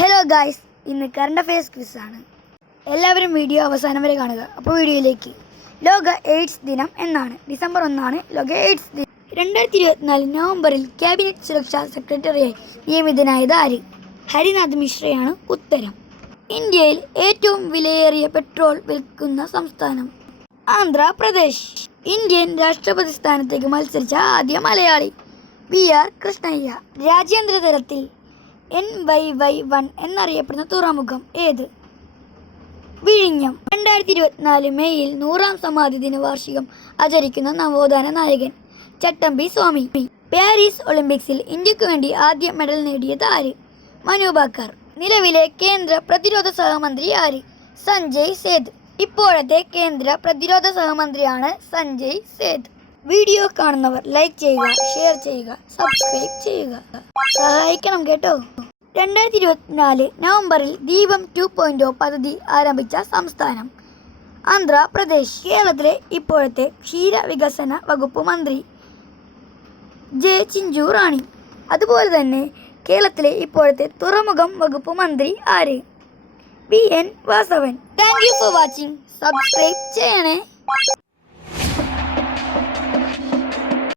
Hello guys, ഇന്ന് current affairs ക്വിസാണ്. എല്ലാവരും video അവസാനം വരെ കാണുക. അപ്പോൾ വീഡിയോയിലേക്ക്. ലോക എയ്ഡ്സ് ദിനം എന്നാണ്? ഡിസംബർ 1 ലോക എയ്ഡ്സ് ദിനം. 2024 നവംബറിൽ ക്യാബിനറ്റ് സുരക്ഷാ സെക്രട്ടറിയായി നിയമിതനായത് ആര്? ഹരിനാഥ് മിശ്രയാണ് ഉത്തരം. ഇന്ത്യയിൽ ഏറ്റവും വിലയേറിയ പെട്രോൾ വിൽക്കുന്ന സംസ്ഥാനം? ആന്ധ്രാപ്രദേശ്. ഇന്ത്യൻ രാഷ്ട്രപതി സ്ഥാനത്തേക്ക് മത്സരിച്ച ആദ്യ മലയാളി? VR കൃഷ്ണയ്യ. രാജ്യാന്തര തലത്തിൽ NYY1 എന്നറിയപ്പെടുന്ന തുറമുഖം ഏത്? വിഴിഞ്ഞം. 2024 മെയ്യിൽ 100ാം സമാധി ദിന വാർഷികം ആചരിക്കുന്ന നവോത്ഥാന നായകൻ? ചട്ടമ്പി സ്വാമി. പാരീസ് ഒളിമ്പിക്സിൽ ഇന്ത്യക്ക് വേണ്ടി ആദ്യ മെഡൽ നേടിയത് ആര്? മനു ഭാക്കർ. നിലവിലെ കേന്ദ്ര പ്രതിരോധ സഹമന്ത്രി ആര്? സഞ്ജയ് സേത്ത്. ഇപ്പോഴത്തെ കേന്ദ്ര പ്രതിരോധ സഹമന്ത്രിയാണ് സഞ്ജയ് സേത്ത്. വീഡിയോ കാണുന്നവർ ലൈക്ക് ചെയ്യുക, ഷെയർ ചെയ്യുക, സബ്സ്ക്രൈബ് ചെയ്യുക. സഹായിക്കണം കേട്ടോ. 2024 നവംബറിൽ ദീപം 2.0 പദ്ധതി ആരംഭിച്ച സംസ്ഥാനം? ആന്ധ്രാപ്രദേശ്. കേരളത്തിലെ ഇപ്പോഴത്തെ ക്ഷീരവികസന വകുപ്പ് മന്ത്രി? ജെ ചിഞ്ചു റാണി. അതുപോലെ തന്നെ കേരളത്തിലെ ഇപ്പോഴത്തെ തുറമുഖം വകുപ്പ് മന്ത്രി ആര്? BN Vasavan. Thank you for watching. Subscribe ചെയ്യണേ.